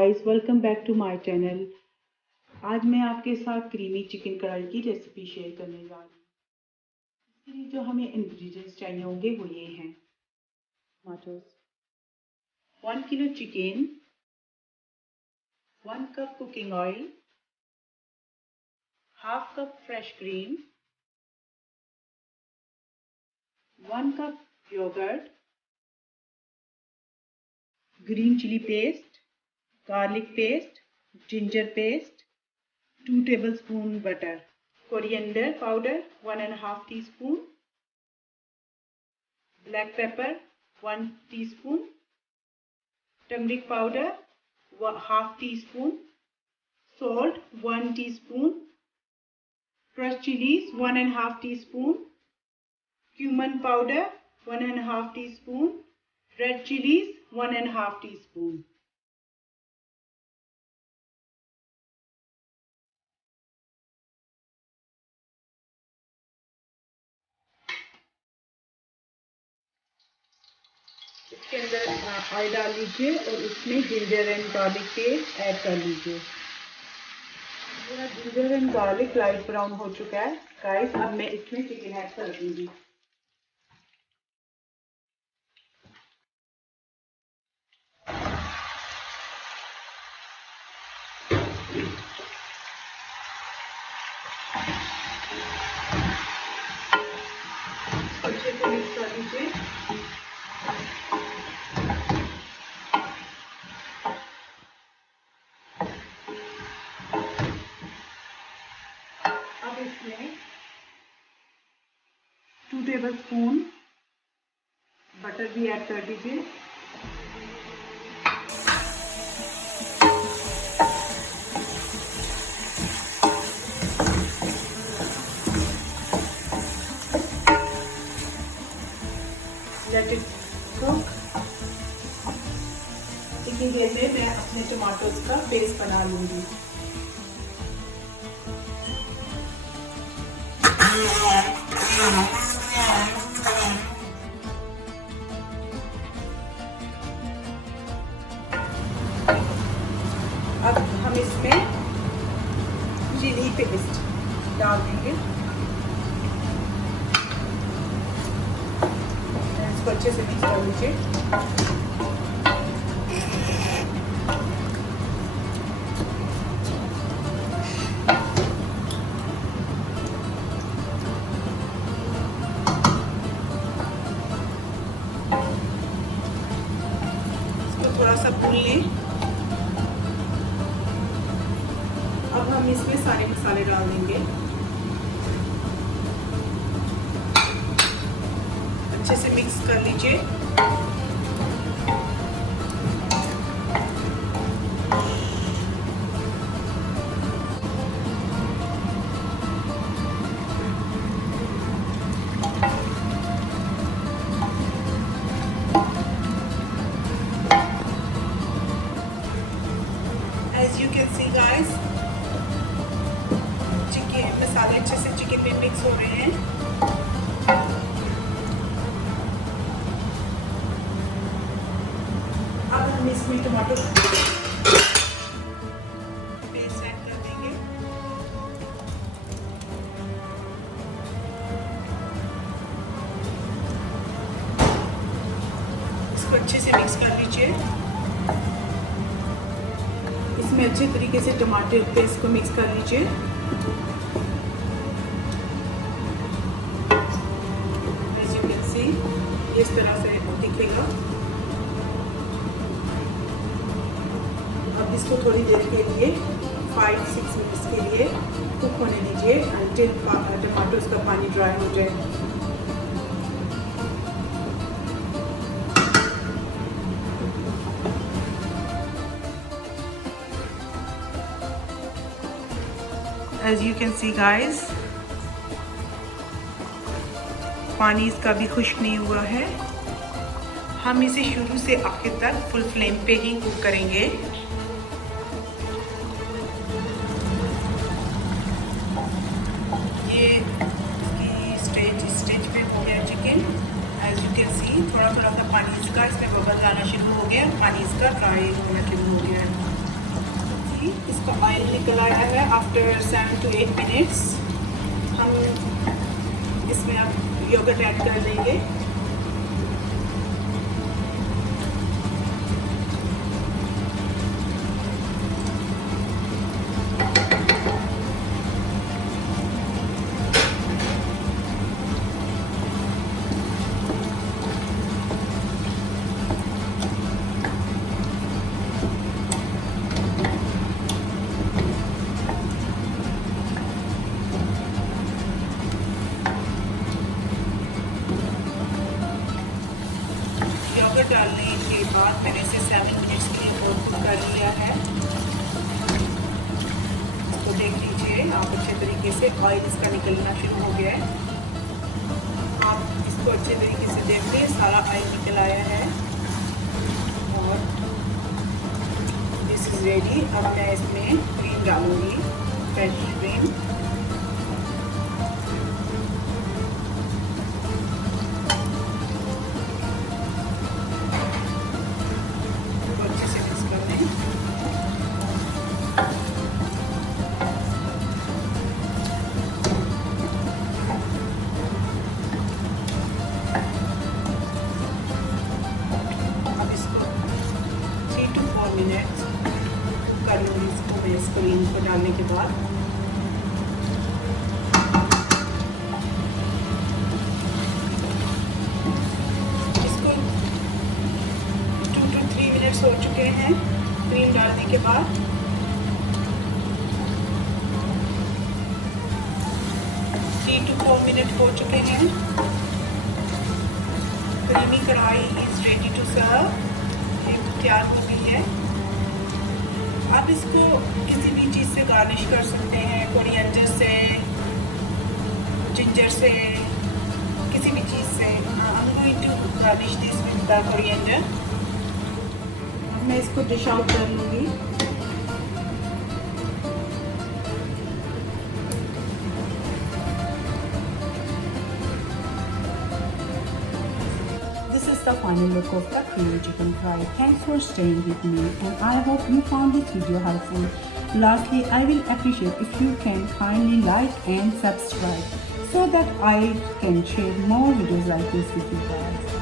Guys, welcome back to my channel. आज मैं आपके साथ क्रीमी चिकन कढ़ाई की रेसिपी शेयर करने जा रही हूँ। इसके लिए जो हमें इंग्रेडिएंट्स चाहिए होंगे वो ये हैं: tomatoes, 1 kilo chicken, 1 cup cooking oil, half cup fresh cream, 1 cup yoghurt, green chilli paste, garlic paste, ginger paste, 2 tablespoon butter, coriander powder 1.5 teaspoon, black pepper 1 teaspoon, turmeric powder 1/2 teaspoon, salt 1 teaspoon, crushed chilies 1.5 teaspoon, cumin powder 1.5 teaspoon, red chilies 1.5 teaspoon. इसके अंदर oil डाल लीजिए और इसमें ginger and garlic paste add कर लीजिए। मेरा ginger and garlic light brown हो चुका है गाइस। अब मैं इसमें चिकन ऐड कर दूंगी। अच्छे से मिक्स कर लीजिए। अब इसमें 2 टेबलस्पून बटर भी ऐड कर दीजिए। Let it cook. इतनी देर में मैं अपने टमाटोज का पेस्ट बना लूंगी। अब हम इसमें चिली पेस्ट डाल देंगे। इसको अच्छे से मिक्स कर लीजिए। इसको थोड़ा सा भून लें। अब हम इसमें सारे मसाले डाल देंगे। अच्छे से मिक्स कर लीजिए। As you can see guys, मसाले अच्छे से चिकन में मिक्स हो रहे हैं। अब हम इसमें टमाटो पेस्ट ऐड कर देंगे। इसको अच्छे से मिक्स कर लीजिए। इसमें अच्छे तरीके से टमाटर पेस्ट को मिक्स कर लीजिए। इस तरह से दिखेगा। अब इसको थोड़ी देर के लिए 5-6 मिनट्स के लिए कुक होने दीजिए until टमाटोज का पानी ड्राई हो जाए। As you can see guys, पानी इसका भी खुश्क नहीं हुआ है। हम इसे शुरू से आखिर तक फुल फ्लेम पे ही कुक करेंगे। ये इसकी स्टेज पे हो गया chicken. As you can see थोड़ा थोड़ा सा पानी इसका इसमें बबल आना शुरू हो गया। पानी इसका ड्राई होना शुरू हो गया है। फाइनली इसका ऑयल निकल आया है आफ्टर 7 to 8 मिनट्स। हम इसमें अब योगर्ट ऐड कर देंगे। योगर्ट डालने के बाद मैंने इसे 7 मिनट्स के लिए कुक कर लिया है। तो देख लीजिए आप अच्छे तरीके से ऑयल इसका निकलना शुरू हो गया है। आप इसको अच्छे तरीके से देख लीजिए, सारा ऑयल निकल आया है और दिस इज रेडी। अब मैं इसमें क्रीम डालूंगी, फ्रेश क्रीम। मिनट कर लूँगी इसको बेस क्रीम को डालने के बाद। इसको 2 to 3 मिनट्स हो चुके हैं क्रीम डालने के बाद। 3 to 4 मिनट हो चुके हैं। क्रीमी कढ़ाई इज रेडी टू सर्व। ये तैयार हो गई है। आप इसको किसी भी चीज़ से गार्निश कर सकते हैं, कोरिएंडर से, जिंजर से, किसी भी चीज़ से। I'm going to garnish this with the coriander। मैं इसको डिश आउट कर लूँगी। This is the final look of the creamy chicken karahi. Thanks for staying with me, and I hope you found this video helpful. Lastly, I will appreciate if you can kindly like and subscribe so that I can share more videos like this with you guys.